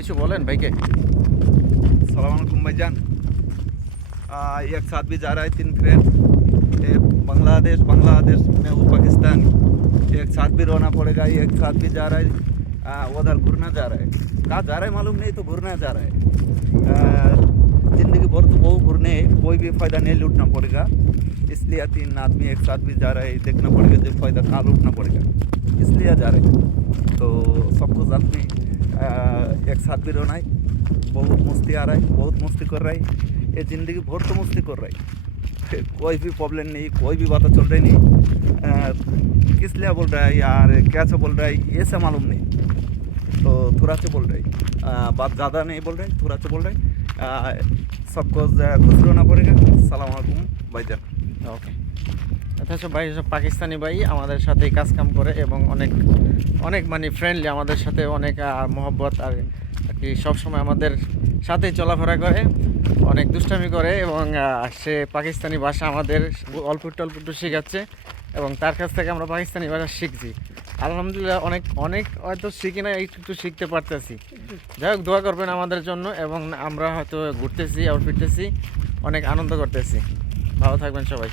কিছু বলেন ভাইকে। सलाम वालेकुम भाईजान। एक साथ भी जा रहा है 3 फ्रेंड, बांग्लादेश बांग्लादेश में वो पाकिस्तान, एक साथ भी रोना पड़ेगा। एक साथ भी जा रहा है, उधर घूरना जा रहा है। कहाँ जा रहा है मालूम नहीं, तो घूरना जा रहा है। ज़िंदगी भर तो वो घूरने कोई भी फ़ायदा नहीं लूटना पड़ेगा, इसलिए 3 आदमी एक साथ भी जा रहा है। देखना पड़ेगा जो फ़ायदा कहाँ लूटना पड़ेगा, इसलिए जा रहे हैं। तो सबको साथ में एक साथ भी रोना है। बहुत मस्ती आ रहा है, बहुत मस्ती कर रहा है। ये ज़िंदगी भर तो मस्ती कर रहा है, कोई भी प्रॉब्लम नहीं, कोई भी बात चल रही नहीं। किस लिए बोल रहा है यार, क्या से बोल रहा है ये से मालूम नहीं, तो थोड़ा से बोल रहा है। बात ज़्यादा नहीं बोल रहे, थोड़ा से बोल रहे। सबको खुश रहना पड़ेगा। সালাম আলাইকুম ভাইজান। ওকে, অথচ ভাই সব পাকিস্তানি ভাই আমাদের সাথেই কাজ কাম করে এবং অনেক অনেক মানে ফ্রেন্ডলি, আমাদের সাথে অনেক মহব্বত আর কি সবসময় আমাদের সাথেই চলাফেরা করে, অনেক দুষ্টামি করে এবং সে পাকিস্তানি ভাষা আমাদের অল্প একটু শেখাচ্ছে এবং তার কাছ থেকে আমরা পাকিস্তানি ভাষা শিখছি। আলহামদুলিল্লাহ অনেক অনেক হয়তো শিখি না, একটু শিখতে পারতেছি। যাই হোক, দোয়া করবেন আমাদের জন্য এবং আমরা হয়তো ঘুরতেছি আর ফিরতেছি, অনেক আনন্দ করতেছি। ভালো থাকবেন সবাই।